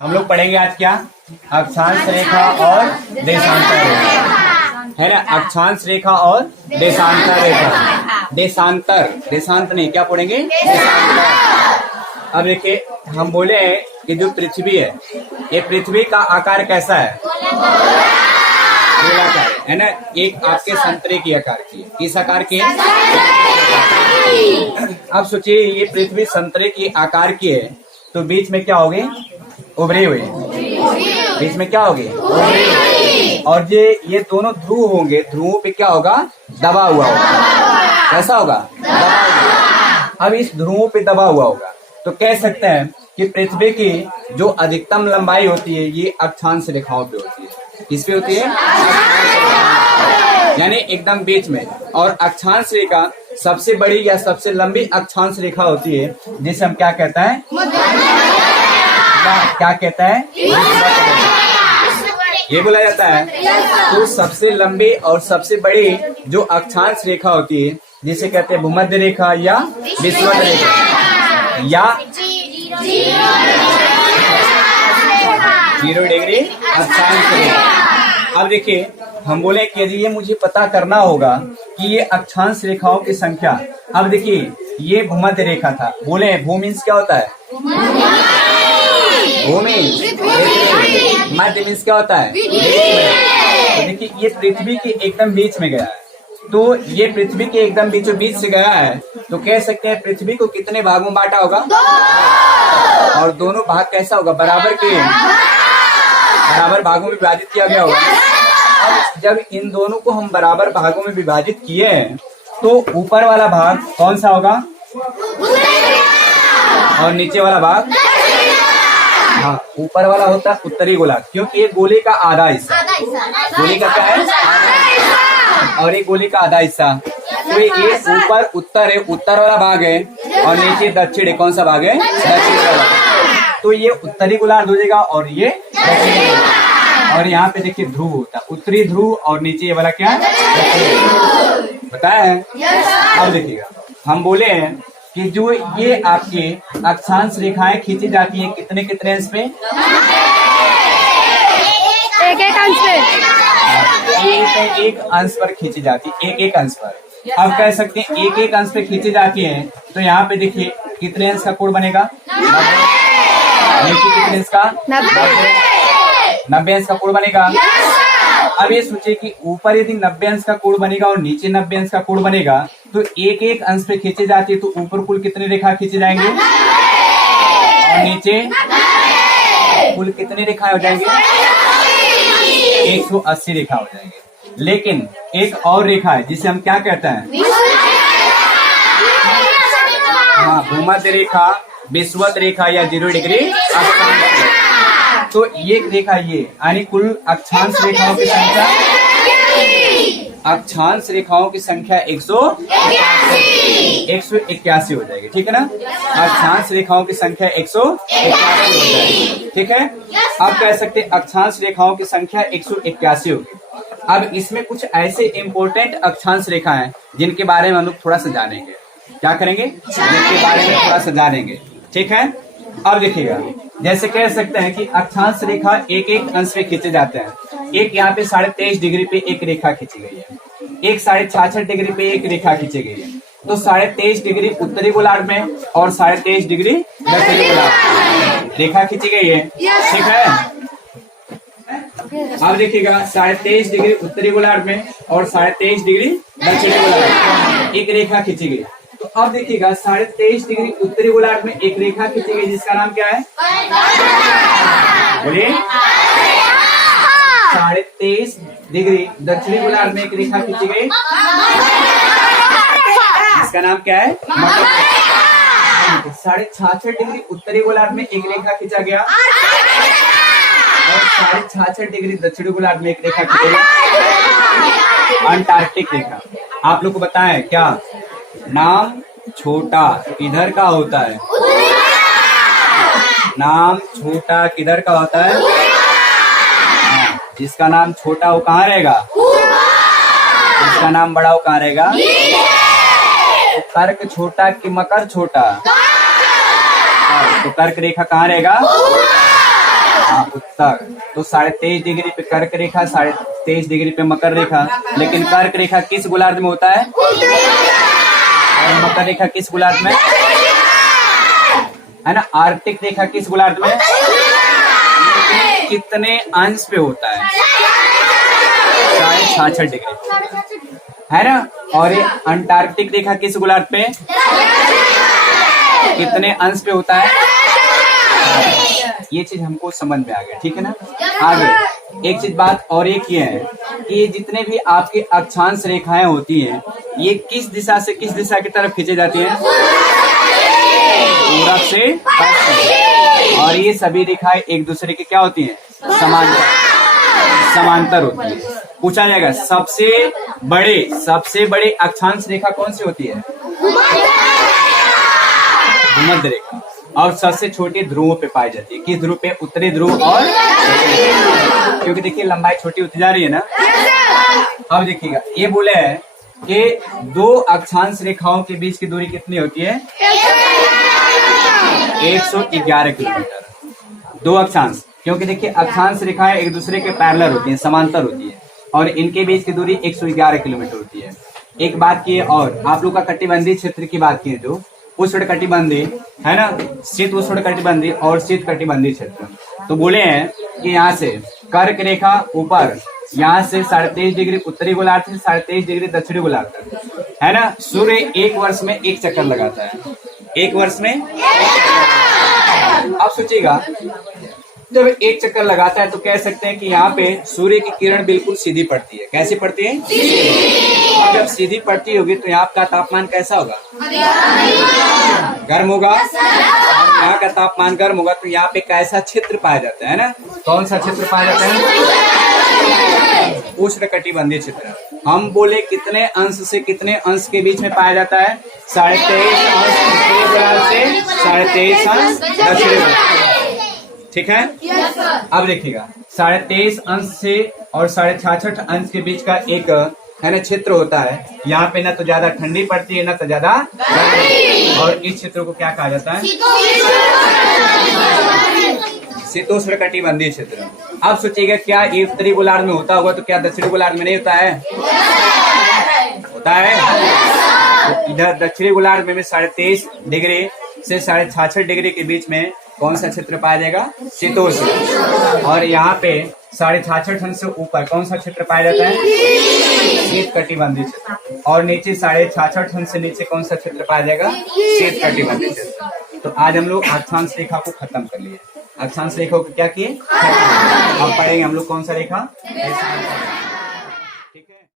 हम लोग पढ़ेंगे आज क्या? अक्षांश रेखा और देशांतर रेखा, है ना। अक्षांश रेखा और देशांतर रेखा, देशांतर नहीं, क्या पढ़ेंगे? देशांतर। अब देखिए, हम बोले हैं कि जो पृथ्वी है, ये पृथ्वी का आकार कैसा है? गोलाकार, है ना। एक आपके संतरे की आकार की, किस आकार की? अब सोचिए, ये पृथ्वी संतरे की आकार की है, तो बीच में क्या होगे? उभरे हुए। बीच में क्या होगे? उभरे। और ये दोनों ध्रुव होंगे, ध्रुवों पे क्या होगा? दबा हुआ होगा। कैसा होगा? दबा हुआ। अब इस ध्रुवों पे दबा हुआ होगा, तो कह सकते हैं कि पृथ्वी की जो अधिकतम लंबाई होती है, ये अक्षांश रेखाओं पे होती है। किस पे होती है? यानी एकदम बीच में। और अक्षांश रेखा सबसे बड़ी या सबसे लंबी अक्षांश रेखा होती है, जिसे हम क्या कहते हैं? क्या कहता है? ये बोला जाता है। तो सबसे लंबी और सबसे बड़ी जो अक्षांश रेखा होती है, जिसे कहते हैं भूमध्य रेखा या विषुवत रेखा या 0 डिग्री अक्षांश रेखा। अब देखिए, हम बोले कि यदि ये मुझे पता करना होगा कि ये अक्षांश रेखाओं की संख्या। अब देखिए, ये भूमध्य रेखा था, बोले भू मीन्स क्या होता है? भूमि। मध्य मीन्स क्या होता है? तो देखिए, ये पृथ्वी के एकदम बीच में गया है, तो ये पृथ्वी के एकदम बीचों बीच से गया है, तो कह सकते हैं पृथ्वी को कितने भागों में बांटा होगा? और दोनों भाग कैसा होगा? बराबर भागों में विभाजित किया गया होगा। अब जब इन दोनों को हम बराबर भागों में विभाजित किए हैं, तो ऊपर वाला भाग कौन सा होगा और नीचे वाला भाग? हाँ, ऊपर वाला होता है उत्तरी गोलार्ध, क्योंकि ये गोले का आधा हिस्सा। गोले का क्या है? और ये गोले का आधा हिस्सा। तो ये ऊपर उत्तर है, उत्तर वाला भाग है, और नीचे दक्षिण है। कौन सा भाग है? दक्षिण वाला। तो ये उत्तरी गोलार्ध हो जाएगा और ये दक्षिणी गोलार्ध। और यहाँ पे देखिए ध्रुव होता है, उत्तरी ध्रुव, और नीचे ये वाला क्या है? बताया है। अब देखिएगा, हम बोले हैं कि जो ये आपके अक्षांश रेखाएं खींची जाती हैं, कितने कितने अंश पे? एक अंश पे। एक अंश पर खींची जाती है, एक अंश पर। अब कह सकते हैं एक अंश पे खींची जाती है, तो यहाँ पे देखिए कितने अंश का कोण बनेगा? नीचे कितने अंश का? 90 अंश का कोण बनेगा। अब ये सोचिए कि ऊपर यदि 90 अंश का कोण बनेगा और नीचे 90 अंश का कोण बनेगा, तो एक अंश पे खींचे जाती है, तो ऊपर कुल कितने रेखा खींचे जाएंगे और नीचे कुल कितने रेखाएं हो जाएंगे? 180 रेखा हो जाएंगे। लेकिन एक और रेखा है जिसे हम क्या कहते हैं? हाँ, भूमध्य रेखा, विषुवत रेखा या 0 डिग्री अक्षांश रेखा। तो ये रेखा, ये यानी कुल अक्षांश रेखाओं की संख्या, अक्षांश रेखाओं की संख्या 181 हो जाएगी। ठीक है ना? अक्षांश रेखाओं की संख्या 181 हो जाएगी। ठीक है। अब कह सकते हैं अक्षांश रेखाओं की संख्या 181 होगी। अब इसमें कुछ ऐसे इंपॉर्टेंट अक्षांश रेखा हैं जिनके बारे में हम लोग थोड़ा सा जानेंगे। क्या करेंगे? जिनके बारे में थोड़ा सा जानेंगे। ठीक है। अब देखिएगा, जैसे कह सकते हैं कि अक्षांश रेखा एक अंश पे खींचे जाते हैं। एक यहाँ पे 23.5 डिग्री पे एक रेखा खींची गई है, एक 66.5 डिग्री पे एक रेखा खींची गई है। तो 23.5 डिग्री उत्तरी गोलार्ध में और 23.5 डिग्री दक्षिणी गोलार्ध रेखा खींची गई है। ठीक है। अब देखिएगा, 23.5 डिग्री उत्तरी गोलार्ध में और 23.5 डिग्री दक्षिणी गोलार्ध एक रेखा खींची गई। तो अब देखिएगा, 23.5 डिग्री उत्तरी गोलार्ध में एक रेखा खींची गई, जिसका नाम क्या है? बोलिए। 23.5 डिग्री दक्षिणी गोलार्ध में एक रेखा खींची गई, जिसका नाम क्या है? 66.5 डिग्री उत्तरी गोलार्ध में एक रेखा खींचा गया और 66.5 डिग्री दक्षिणी गोलार्ध में एक रेखा खींचा गया, अंटार्कटिक रेखा। आप लोग को बताएं क्या नाम छोटा किधर का होता है? नाम छोटा किधर का होता है? जिसका नाम छोटा वो कहाँ रहेगा? जिसका नाम बड़ा वो कहाँ रहेगा? तो कर्क छोटा कि मकर छोटा? तो कर्क रेखा कहाँ रहेगा? हाँ, उत्तर। तो 23.5 डिग्री पे कर्क रेखा, 23.5 डिग्री पे मकर रेखा। लेकिन कर्क रेखा किस गोलार्ध में होता है और मकर रेखा किस गोलार्ध में है ना? आर्कटिक रेखा किस गोलार्ध में? कितने अंश पे होता है? 66.5 डिग्री है ना? और ये अंटार्कटिक रेखा किस गोलार्ध पे कितने अंश पे होता है? ये चीज हमको समझ में आ गया, ठीक है ना? आगे एक चीज बात और एक ये है कि ये जितने भी आपके अक्षांश रेखाएं होती हैं, ये किस दिशा से किस दिशा की तरफ खींचे जाती हैं? पूरब से पश्चिम। और ये सभी रेखाएं एक दूसरे की क्या होती हैं? समांतर होती है। पूछा जाएगा सबसे बड़े अक्षांश रेखा कौन सी होती है? भूमध्य रेखा। और सबसे छोटी ध्रुवों पे पाई जाती है। किस ध्रुव पे? उत्तरी ध्रुव और क्योंकि देखिए लंबाई छोटी होती जा रही है ना। अब देखिएगा ये बोले है कि दो अक्षांश रेखाओं के बीच की दूरी कितनी होती है? 111 किलोमीटर। दो अक्षांश, क्योंकि देखिए अक्षांश रेखाएं एक दूसरे के पैरेलल होती हैं, समांतर होती है, और इनके बीच की दूरी 111 किलोमीटर होती है। एक बात की और आप लोग का कटिबंधीय क्षेत्र की बात की जो उष्णकटिबंधीय है ना, शीत उष्णकटिबंधीय और शीत कटिबंधीय क्षेत्र। तो बोले हैं कि यहाँ से कर्क रेखा ऊपर, यहाँ से 23.5 डिग्री उत्तरी गोलार्ध से 23.5 डिग्री दक्षिणी गोलार्ध तक है ना। सूर्य एक वर्ष में एक चक्कर लगाता है, एक वर्ष में। अब सोचिएगा जब एक चक्कर लगाता है तो कह सकते हैं कि यहाँ पे सूर्य की किरण बिल्कुल सीधी पड़ती है। कैसी पड़ती है? और जब सीधी पड़ती होगी तो यहाँ का तापमान कैसा होगा? गर्म होगा। यहाँ का तापमान गर्म होगा तो यहाँ पे कैसा क्षेत्र पाया जाता है ना? कौन सा क्षेत्र पाया जाता है? उष्णकटिबंधीय क्षेत्र। हम बोले कितने अंश से कितने अंश के बीच में पाया जाता है? 23.5 अंश उत्तरी गोलार्ध से 23.5 अंश दक्षिणी गोलार्ध। ठीक है। अब देखिएगा 23.5 अंश से और 66.5 अंश के बीच का एक है ना क्षेत्र होता है। यहाँ पे ना तो ज्यादा ठंडी पड़ती है ना तो ज्यादा गर्म, और इस क्षेत्र को क्या कहा जाता है? शीतोष्ण कटिबंधीय क्षेत्र। अब सोचिएगा क्या ये उत्तरी गोलार्ध में होता होगा तो क्या दक्षिणी गोलार्ध में नहीं होता है? होता है। तो इधर दक्षिणी गोलार्ध में 23.5 डिग्री से 66.5 डिग्री के बीच में कौन सा क्षेत्र पाया जाएगा? शीतोष्ण। और यहाँ पे 66.5 अंश से ऊपर कौन सा क्षेत्र पाया जाता है? शीत कटिबंधीय क्षेत्र। और नीचे 66.5 अंश से नीचे कौन सा क्षेत्र पाया जाएगा? शीत कटिबंधीय क्षेत्र। तो आज हम लोग अक्षांश रेखा को खत्म कर लिए। अक्षांश रेखा को क्या किए? अब पढ़ेंगे हम लोग कौन सा रेखा?